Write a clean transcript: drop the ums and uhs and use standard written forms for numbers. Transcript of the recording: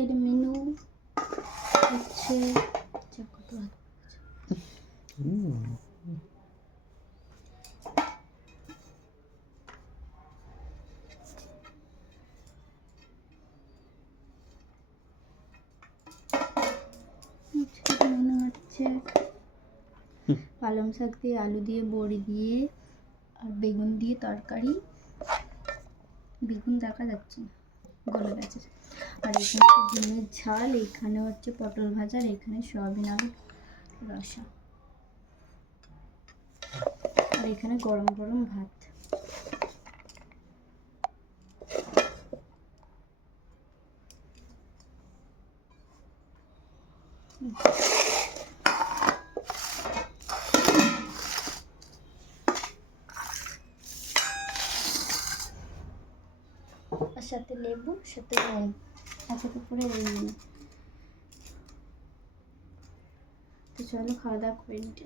আজকের মেনু হচ্ছে পালং শাক দিয়ে, আলু দিয়ে, বড়ি দিয়ে আর বেগুন দিয়ে তরকারি। বেগুন দেখা যাচ্ছে না, গলে গেছে। আর এখানে হচ্ছে ডিমের ঝাল, এখানে হচ্ছে পটল ভাজা, আর এখানে সয়াবিন আলু রসা, আর এখানে গরম গরম ভাত। আর সাথে লেবু, সাথে নুন, আর সাথে করে তো চলো খাওয়া দাওয়া করে নিতে।